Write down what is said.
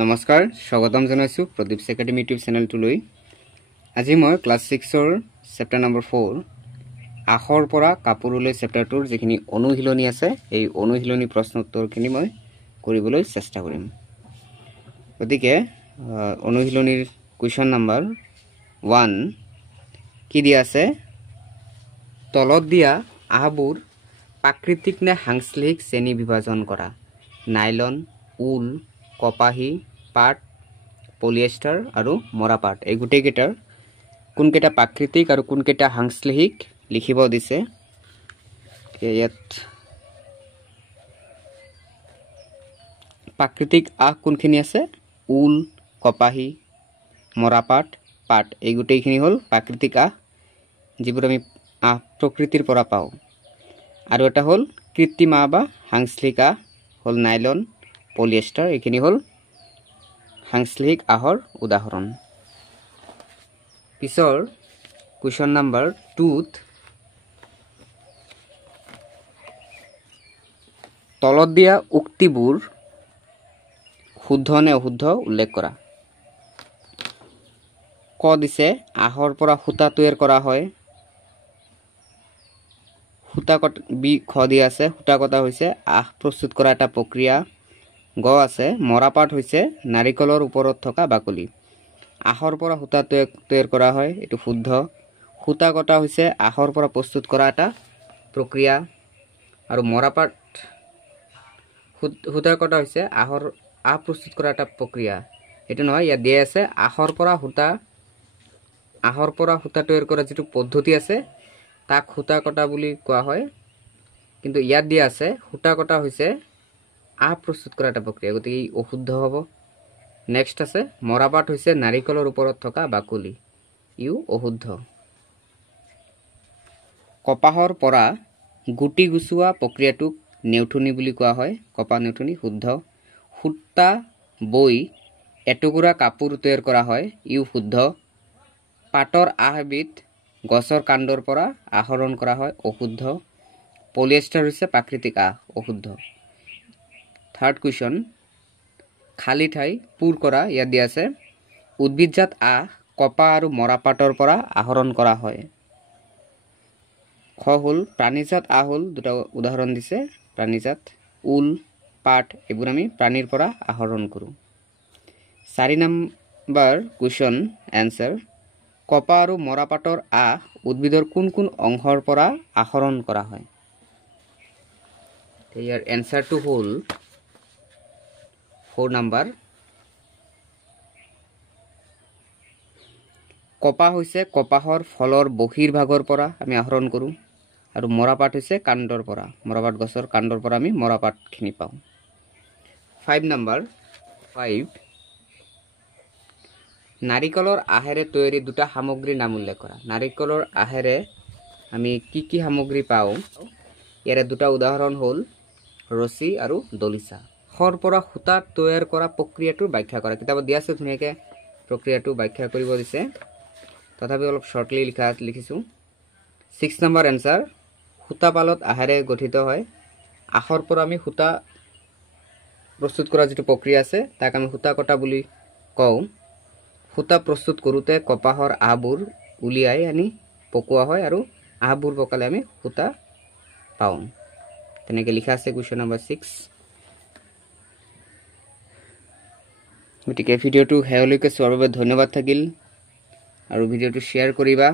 নমস্কাৰ স্বাগতম জনাইছো প্ৰদীপ একাডেমি ইউটিউব চেনেলটোলৈ আজি মই ক্লাস 6 ৰ চেপ্টাৰ নম্বৰ 4 আখৰ পৰা কাপোৰলৈ চেপ্টাৰটোৰ যিখিনি অনুশীলনী আছে এই অনুশীলনী প্ৰশ্ন উত্তৰখিনি মই কৰিবলৈ চেষ্টা কৰিম গতিকে অনুশীলনীৰ কোৱেশ্চন নম্বৰ 1 কি দিয়া আছে তলত দিয়া আহবোৰ প্ৰাকৃতিক নে সাংশ্লেষিক শ্ৰেণী বিভাজন কৰা নাইলন উল কপাহী পাট পলিয়েষ্টাৰ আৰু মৰা পাট এই গুটেকেটাৰ কোনকেটা প্ৰাকৃতিক আৰু কোনকেটা সাংশ্লেষিক লিখিব দিছে ইয়াত প্ৰাকৃতিক আহ কোনখিনি আছে উল কপাহী মৰা পাট পাট এই গুটেখিনি হল প্ৰাকৃতিক আহ যিবোৰ আমি আহ প্ৰকৃতিৰ পৰা পাও আৰু এটা হল কৃত্ৰিম আহ বা সাংশ্লেষিক আহ হল নাইলন পলিয়েষ্টাৰ এখিনি হল সাংশ্লেষিক আহৰ উদাহৰণ পিছৰ কোৱেশ্চন নম্বৰ 2 তলত দিয়া উক্তিবোৰ শুদ্ধ নে অশুদ্ধ উল্লেখ কৰা ক দিছে আহৰ পৰা সূতা তৈয়াৰ কৰা হয় সূতা কট বি খ দি আছে সূতা কটা হৈছে আহ প্ৰস্তুত কৰা এটা প্ৰক্ৰিয়া গ আছে মৰাপাট হৈছে নাৰিকলৰ ওপৰত থকা বাকলি আহৰ পৰা সূতা তৈয়াৰ কৰা হয় এটো শুদ্ধ সূতা কটা হৈছে আহৰ পৰা প্ৰস্তুত কৰা এটা প্ৰক্ৰিয়া আৰু মৰাপাট সূতা কটা হৈছে আহৰ আহ প্ৰস্তুত কৰা এটা প্ৰক্ৰিয়া এটো নহয় ইয়া দিয়া আছে আহৰ পৰা সূতা তৈয়াৰ কৰা যেটো পদ্ধতি আছে তাক সূতা কটা বুলি কোৱা হয় কিন্তু ইয়াত দিয়া আছে সূতা কটা হৈছে আহ প্ৰস্তুত কৰা এটা প্ৰক্ৰিয়া গতি অশুদ্ধ হ'ব নেক্সট আছে মৰাপাট হৈছে নাৰিকলৰ ওপৰত থকা বাকলি ইউ অশুদ্ধ কপাহৰ পৰা গুটি গুছোৱা প্ৰক্ৰিয়াটোক নেউঠনি বুলি কোৱা হয় কপাহ নেউঠনি শুদ্ধ সূতা বৈ এটুকুৰা কাপোৰ তৈয়াৰ কৰা হয় ইউ শুদ্ধ পাটৰ আহবিধ গছৰ কাণ্ডৰ পৰা আহৰণ কৰা হয় অশুদ্ধ পলিয়েষ্টাৰ হৈছে প্ৰাকৃতিক আহ অশুদ্ধ থাৰ্ড কোৱেশ্চন খালি ঠাই পূৰ কৰা ইয়াত দিয়া আছে উদ্ভিদজাত আহ কপাহ আৰু মৰাপাটৰ পৰা আহৰণ কৰা হয় খ হল প্ৰাণীজাত আহ হল দুটা উদাহৰণ দিছে প্ৰাণীজাত উল পাট এইবোৰ আমি প্ৰাণীৰ পৰা আহৰণ কৰো 4 নম্বৰ কোৱেশ্চন আনসাৰ কপাহ আৰু মৰাপাটৰ আহ উদ্ভিদৰ কোন কোন অংশৰ পৰা আহৰণ কৰা হয় ইয়াৰ এনসাৰটো হল 4 নম্বৰ কপাহ হৈছে কপাহৰ ফলৰ বহিৰ্ভাগৰ পৰা আমি আহৰণ কৰো আৰু মৰাপাট হৈছে কাণ্ডৰ পৰা মৰাপাট গছৰ কাণ্ডৰ পৰা আমি মৰাপাটখিনি পাও 5 নম্বৰ 5 নাৰিকলৰ আহেৰে তৈয়াৰী দুটা সামগ্ৰীৰ নাম উল্লেখ কৰা নাৰিকলৰ আহেৰে আমি কি সামগ্ৰী পাও ইয়াৰে দুটা উদাহৰণ হল ৰছী আৰু দলিচা খৰ পৰা সূতা তৈয়াৰ কৰা প্ৰক্ৰিয়াটো ব্যাখ্যা কৰা কিতাপত দিয়া আছে ধুনিয়াকে প্ৰক্ৰিয়াটো ব্যাখ্যা কৰিব দিছে তথাপি অলপ শৰ্টলি লিখিছো 6 নম্বৰ আনসাৰ সূতা পালত আহেৰে গঠিত হয় আখৰ পৰা আমি সূতা প্ৰস্তুত কৰা যেটো প্ৰক্ৰিয়া আছে তাক আমি সূতা কটা বুলি কও সূতা প্ৰস্তুত কৰোতে কপাহৰ আহবোৰ উলিয়াই আনি পকোৱা হয় আৰু আহবোৰ পকালে আমি সূতা পাও তেনেকে লিখা আছে কোৱেশ্চন নম্বৰ 6 গতিকে ভিডিওটো হেয়লৈকে চোৱাৰ বাবে ধন্যবাদ থাকিল আৰু ভিডিওটো শেয়াৰ কৰিবা